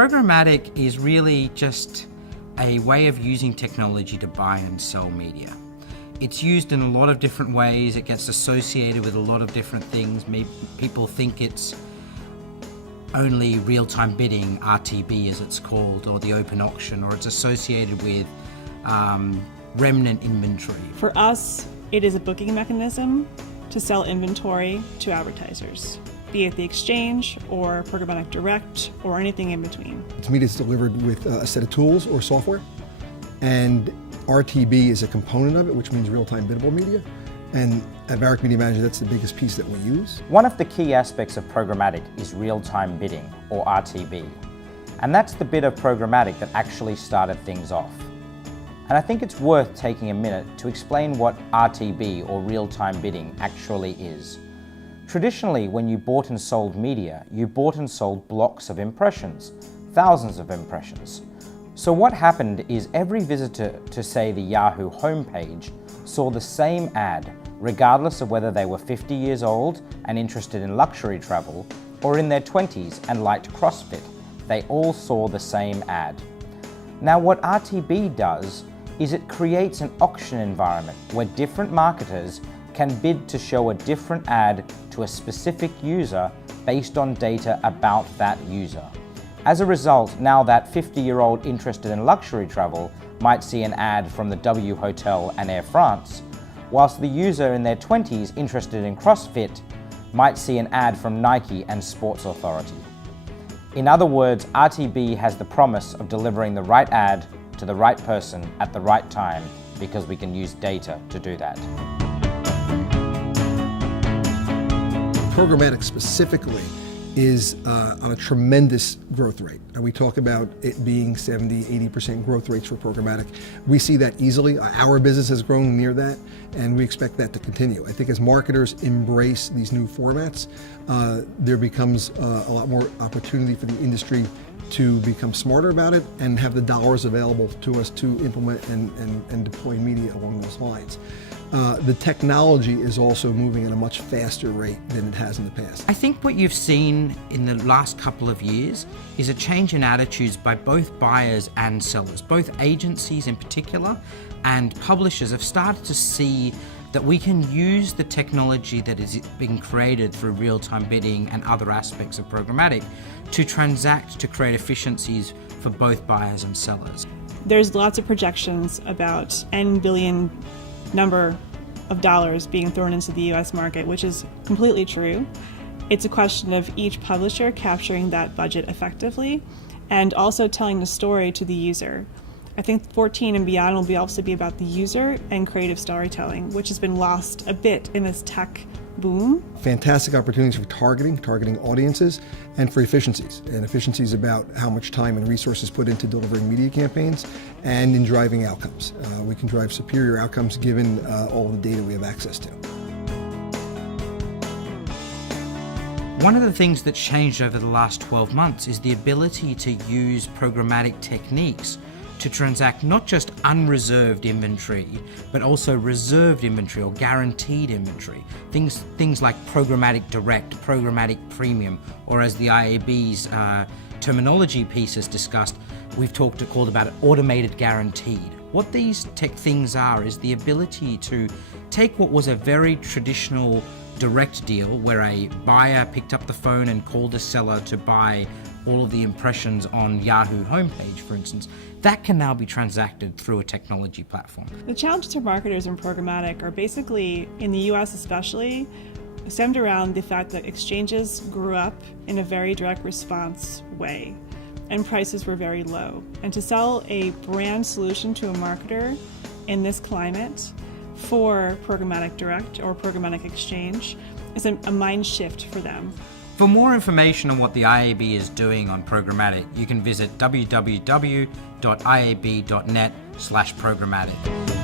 programmatic is really just a way of using technology to buy and sell media. It's used in a lot of different ways. It gets associated with a lot of different things. Maybe people think it's only real-time bidding, RTB as it's called, or the open auction, or it's associated with remnant inventory. For us, it is a booking mechanism to sell inventory to advertisers, be it the exchange or programmatic direct or anything in between. It's media that's delivered with a set of tools or software, and RTB is a component of it, which means real-time biddable media. And at Barrick Media Manager, that's the biggest piece that we use. One of the key aspects of programmatic is real-time bidding, or RTB. And that's the bit of programmatic that actually started things off. And I think it's worth taking a minute to explain what RTB, or real-time bidding, actually is. Traditionally, when you bought and sold media, you bought and sold blocks of impressions, thousands of impressions. So what happened is every visitor to, say, the Yahoo homepage saw the same ad, regardless of whether they were 50 years old and interested in luxury travel, or in their 20s and liked CrossFit. They all saw the same ad. Now what RTB does is it creates an auction environment where different marketers can bid to show a different ad to a specific user based on data about that user. As a result, now that 50-year-old interested in luxury travel might see an ad from the W Hotel and Air France, whilst the user in their 20s interested in CrossFit might see an ad from Nike and Sports Authority. In other words, RTB has the promise of delivering the right ad to the right person at the right time, because we can use data to do that. Programmatic specifically is on a tremendous growth rate. And we talk about it being 70, 80% growth rates for programmatic. We see that easily. Our business has grown near that, and we expect that to continue. I think as marketers embrace these new formats, there becomes a lot more opportunity for the industry to become smarter about it and have the dollars available to us to implement and deploy media along those lines. The technology is also moving at a much faster rate than it has in the past. I think what you've seen in the last couple of years is a change in attitudes by both buyers and sellers. Both agencies in particular and publishers have started to see that we can use the technology that is being created through real-time bidding and other aspects of programmatic to transact, to create efficiencies for both buyers and sellers. There's lots of projections about N billion number of dollars being thrown into the US market, which is completely true. It's a question of each publisher capturing that budget effectively and also telling the story to the user. I think 14 and beyond will also be about the user and creative storytelling, which has been lost a bit in this tech boom. Fantastic opportunities for targeting audiences, and for efficiencies. And efficiencies about how much time and resources put into delivering media campaigns and in driving outcomes. We can drive superior outcomes given all the data we have access to. One of the things that's changed over the last 12 months is the ability to use programmatic techniques to transact not just unreserved inventory, but also reserved inventory or guaranteed inventory. Things like programmatic direct, programmatic premium, or as the IAB's terminology piece has discussed, we've called about it automated guaranteed. What these tech things are is the ability to take what was a very traditional direct deal where a buyer picked up the phone and called a seller to buy all of the impressions on Yahoo homepage, for instance. That can now be transacted through a technology platform. The challenges for marketers in programmatic are basically, in the US especially, stemmed around the fact that exchanges grew up in a very direct response way and prices were very low. And to sell a brand solution to a marketer in this climate for programmatic direct or programmatic exchange is a mind shift for them. For more information on what the IAB is doing on programmatic, you can visit www.iab.net/programmatic.